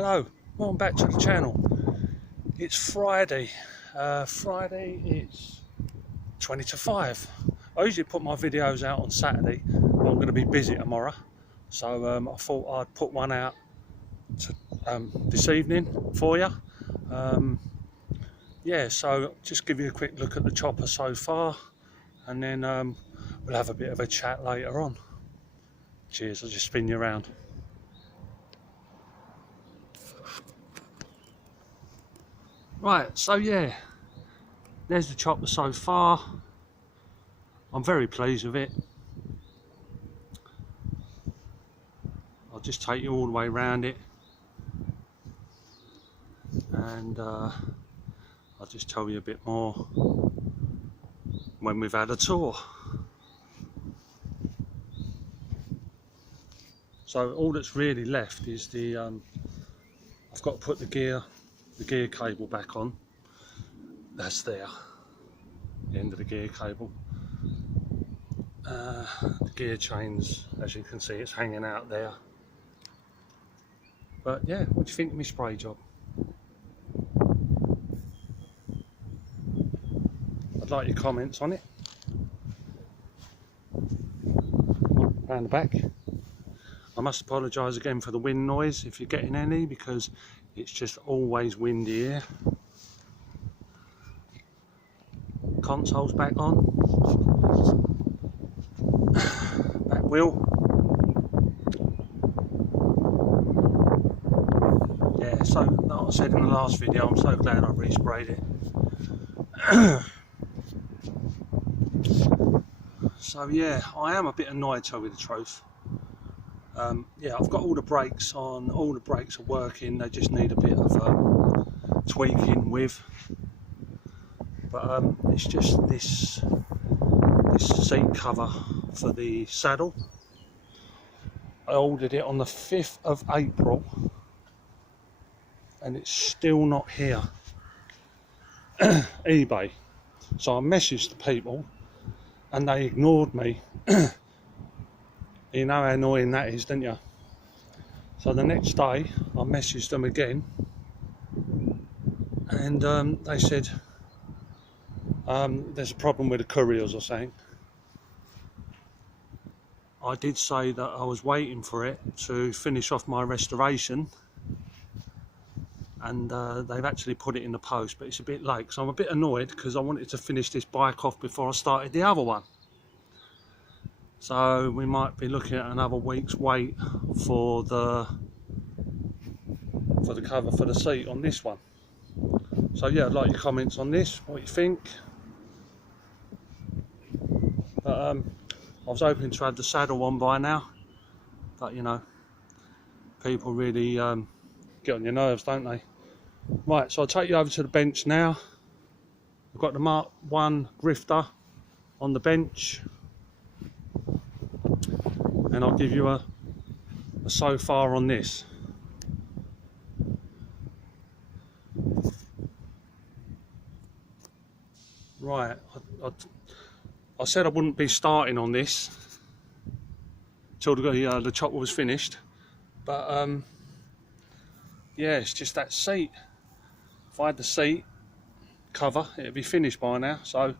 Hello, welcome back to the channel. It's Friday. It's 20 to 5. I usually put my videos out on Saturday, but I'm going to be busy tomorrow. So I thought I'd put one out this evening for you. Yeah, so just give you a quick look at the chopper so far, and then we'll have a bit of a chat later on. Cheers, I'll just spin you around. Right, so yeah, there's the chopper so far. I'm very pleased with it. I'll just take you all the way around it, and I'll just tell you a bit more when we've had a tour. So all that's really left is the I've got to put the gear cable back on. That's there, the end of the gear cable. The gear chains, as you can see, it's hanging out there. But yeah, what do you think of my spray job? I'd like your comments on it. Round the back. I must apologise again for the wind noise if you're getting any, because it's just always windy here. Console's back on. Back wheel. Yeah, so like I said in the last video, I'm so glad I resprayed it. So yeah, I am a bit annoyed, to tell you the truth. Yeah, I've got all the brakes on, all the brakes are working, they just need a bit of tweaking with. But it's just this seat cover for the saddle. I ordered it on the 5th of April and it's still not here. eBay. So I messaged the people and they ignored me. You know how annoying that is, don't you? So the next day I messaged them again, and they said there's a problem with the couriers or something. I did say that I was waiting for it to finish off my restoration, and they've actually put it in the post, but it's a bit late, so I'm a bit annoyed because I wanted to finish this bike off before I started the other one. So we might be looking at another week's wait for the cover for the seat on this one. So yeah, I'd like your comments on this, what you think. But I was hoping to have the saddle on by now, but you know, people really get on your nerves, don't they? Right, so I'll take you over to the bench now. I've got the Mark 1 Grifter on the bench, and I'll give you a so far on this. Right, I said I wouldn't be starting on this till the chopper was finished, but yeah, it's just that seat. If I had the seat cover, it'd be finished by now. So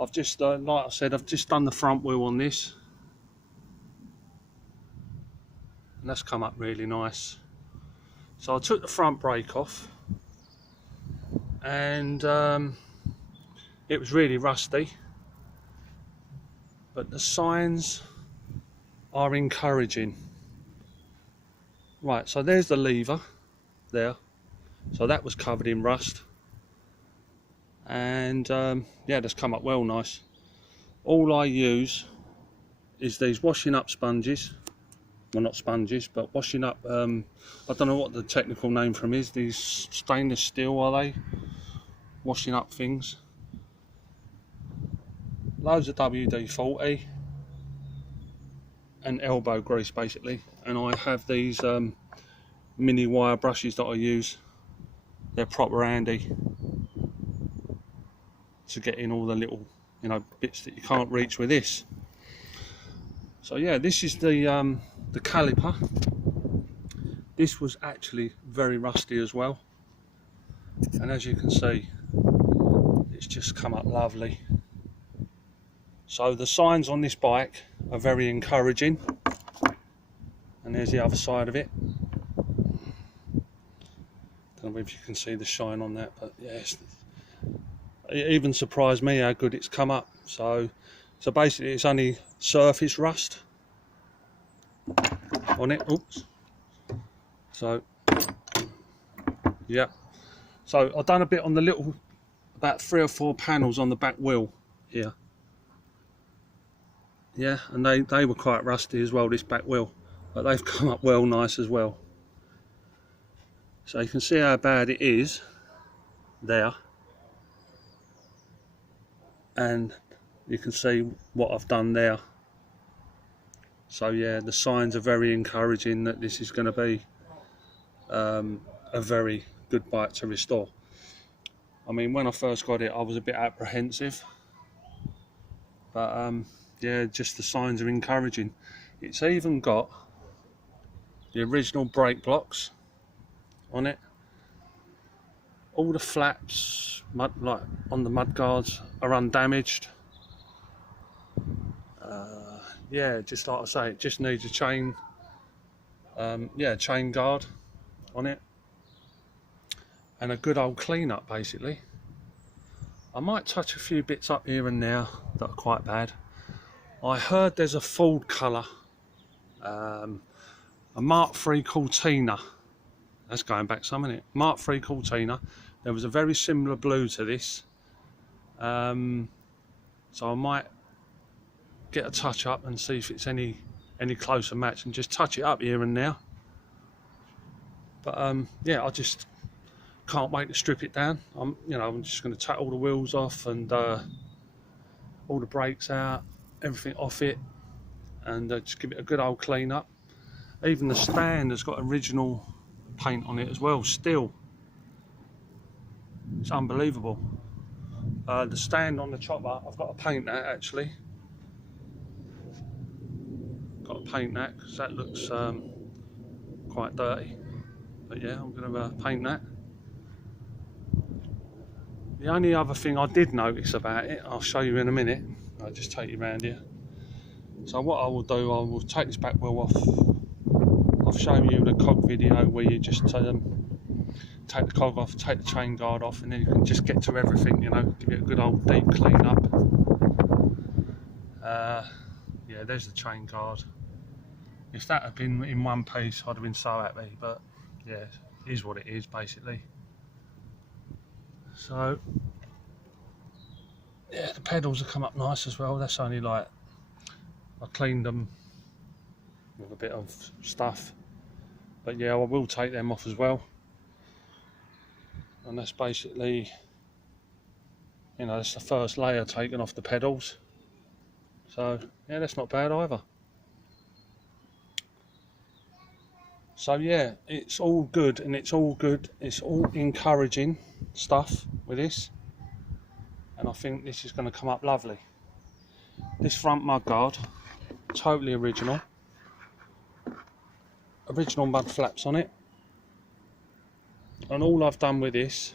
I've just, like I said, I've just done the front wheel on this, and that's come up really nice. So I took the front brake off, and it was really rusty, but the signs are encouraging. Right, so there's the lever there, so that was covered in rust, and yeah, that's come up well nice. All I use is these washing up sponges. Well, not sponges, but washing up, I don't know what the technical name for them is, these stainless steel, are they? Washing up things. Loads of WD-40 and elbow grease basically, and I have these mini wire brushes that I use. They're proper handy to get in all the little, you know, bits that you can't reach with this. So yeah, this is the caliper. this was actually very rusty as well, and as you can see, it's just come up lovely. So the signs on this bike are very encouraging, and there's the other side of it. Don't know if you can see the shine on that, but yes, it even surprised me how good it's come up. So basically it's only surface rust on it. Oops. So yeah, so I've done a bit on the little, about 3 or 4 panels on the back wheel here. Yeah, and they were quite rusty as well, this back wheel, but they've come up well nice as well. So you can see how bad it is there, and you can see what I've done there. So yeah, the signs are very encouraging that this is going to be a very good bike to restore. I mean, when I first got it, I was a bit apprehensive, but yeah, just the signs are encouraging. It's even got the original brake blocks on it. All the flaps, like on the mud guards, are undamaged. Yeah, just like I say, it just needs a chain, chain guard on it, and a good old clean up basically. I might touch a few bits up here and there that are quite bad. I heard there's a Ford colour, a Mark III Cortina. That's going back some, isn't it? Mark III Cortina. There was a very similar blue to this, so I might get a touch up and see if it's any closer match, and just touch it up here and there. But yeah, I just can't wait to strip it down. I'm just going to take all the wheels off and all the brakes out, everything off it, and just give it a good old clean up. Even the stand has got original paint on it as well still. It's unbelievable. The stand on the chopper, I've got to paint that actually. Got to paint that because that looks quite dirty. But yeah, I'm going to paint that. The only other thing I did notice about it, I'll show you in a minute. I'll just take you around here. So what I will do, I will take this back wheel off. I'll show you the cog video where you just take the cog off, take the chain guard off, and then you can just get to everything, give it a good old deep clean up. Yeah, there's the chain guard. If that had been in one piece, I'd have been so happy, but yeah, it is what it is basically. So yeah, the pedals have come up nice as well. That's only like, I cleaned them with a bit of stuff, but yeah, I will take them off as well. And that's basically, that's the first layer taken off the pedals. So yeah, that's not bad either. So yeah, it's all good, and it's all encouraging stuff with this, and I think this is going to come up lovely. This front mudguard, totally original mud flaps on it, and all I've done with this,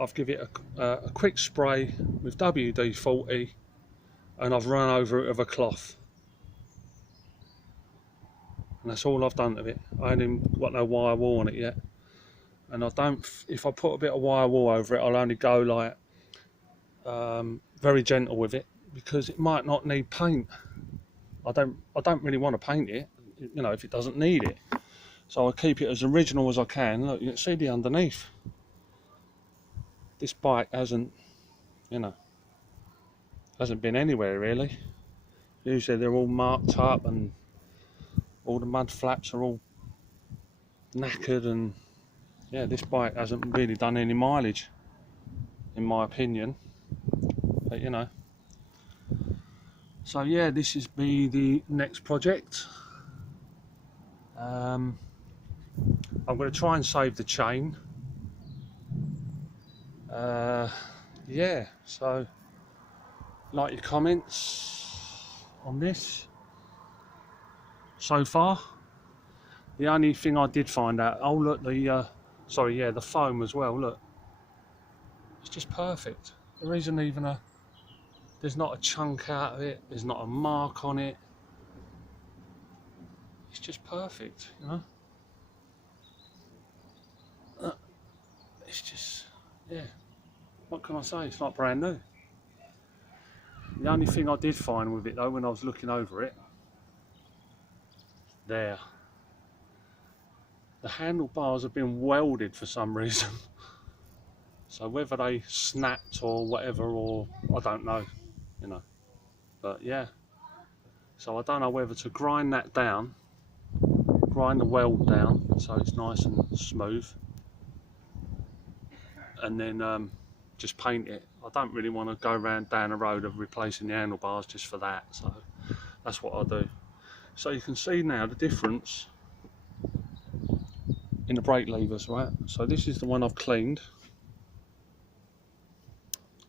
I've given it a quick spray with WD-40, and I've run over it with a cloth. And that's all I've done to it. I haven't got no wire wool on it yet. And if I put a bit of wire wool over it, I'll only go like very gentle with it, because it might not need paint. I don't really want to paint it, if it doesn't need it. So I keep it as original as I can. Look, you can see the underneath. This bike hasn't been anywhere really. Usually they're all marked up and all the mud flaps are all knackered, and yeah, this bike hasn't really done any mileage in my opinion, but so yeah, this is the next project. I'm going to try and save the chain. Yeah, so like your comments on this so far. The only thing I did find out, oh look, the sorry, yeah, the foam as well, look, it's just perfect. There isn't even there's not a chunk out of it, there's not a mark on it. It's just perfect, you know. It's just, yeah, what can I say, it's like brand new. The only thing I did find with it though, when I was looking over it, there, the handlebars have been welded for some reason. So whether they snapped or whatever, or I don't know, you know. But yeah, so I don't know whether to grind that down, grind the weld down so it's nice and smooth, and then just paint it. I don't really want to go around down the road of replacing the handlebars just for that, so that's what I'll do. So you can see now the difference in the brake levers, right? So this is the one I've cleaned.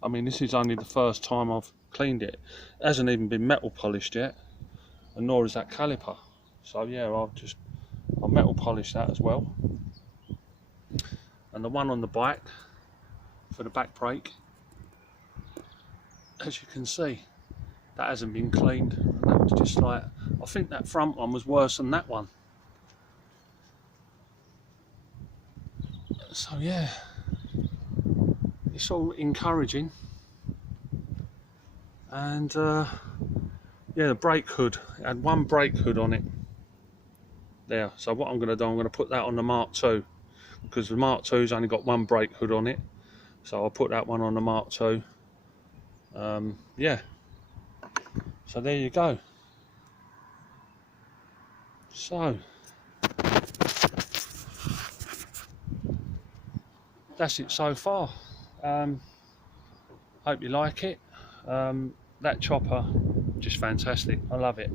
I mean, this is only the first time I've cleaned it. It hasn't even been metal polished yet, and nor is that caliper. So yeah, I'll metal polish that as well. And the one on the bike for the back brake, as you can see, that hasn't been cleaned. And that was just like, I think that front one was worse than that one. So yeah, it's all encouraging. And yeah, the brake hood, it had one brake hood on it there. So what I'm going to do, I'm going to put that on the Mark II, because the Mark II's only got one brake hood on it. So I'll put that one on the Mark II. Yeah, so there you go. So that's it so far. Hope you like it. That chopper, just fantastic. I love it.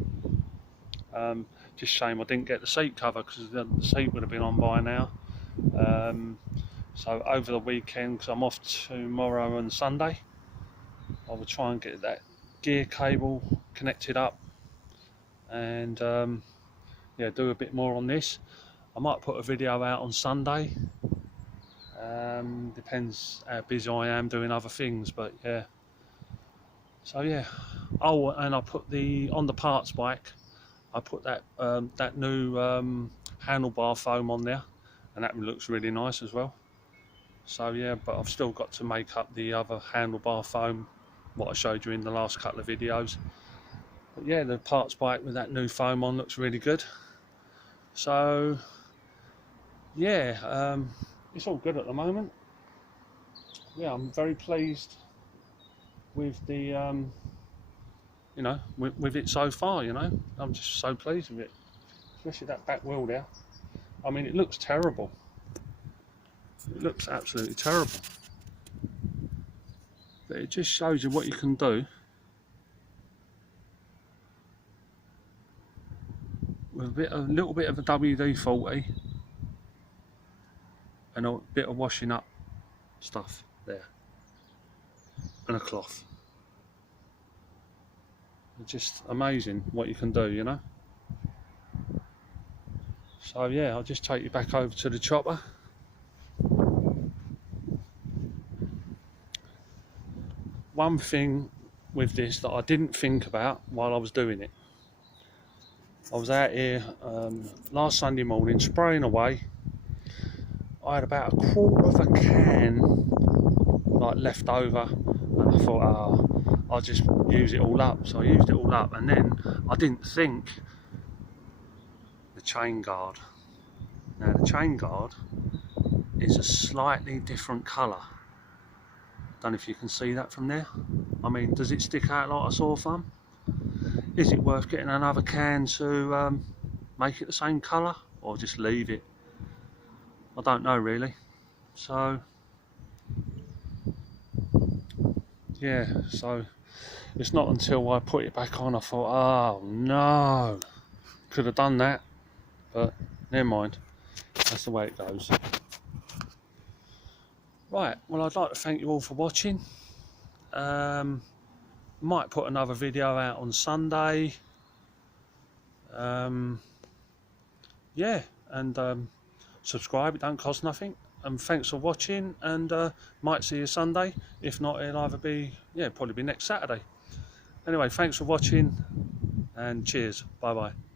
Just shame I didn't get the seat cover, because the seat would have been on by now. So over the weekend, because I'm off tomorrow and Sunday, I will try and get that gear cable connected up, and yeah, do a bit more on this. I might put a video out on Sunday. Depends how busy I am doing other things, but yeah. So yeah. Oh, and I put on the parts bike, I put that that new handlebar foam on there, and that looks really nice as well. So yeah, but I've still got to make up the other handlebar foam, what I showed you in the last couple of videos. But yeah, the parts bike with that new foam on looks really good. So yeah, it's all good at the moment. Yeah, I'm very pleased with the you know, with it so far. You know, I'm just so pleased with it, especially that back wheel there. I mean, it looks terrible. It looks absolutely terrible, but it just shows you what you can do with a little bit of a WD-40 and a bit of washing up stuff there, and a cloth. It's just amazing what you can do, you know. So yeah, I'll just take you back over to the chopper. One thing with this that I didn't think about while I was doing it, I was out here last Sunday morning spraying away. I had about a quarter of a can like left over, and I thought, oh, I'll just use it all up. So I used it all up, and then I didn't think the chain guard. Now the chain guard is a slightly different colour. Don't know if you can see that from there. I mean, does it stick out like a sore thumb? Is it worth getting another can to make it the same colour, or just leave it? I don't know really. So yeah, so it's not until I put it back on I thought, oh no, could have done that, but never mind, that's the way it goes. Right, well, I'd like to thank you all for watching. Might put another video out on Sunday. Yeah, and subscribe. It don't cost nothing. And thanks for watching, and might see you Sunday. If not, it'll either be, yeah, probably be next Saturday. Anyway, thanks for watching, and cheers. Bye bye.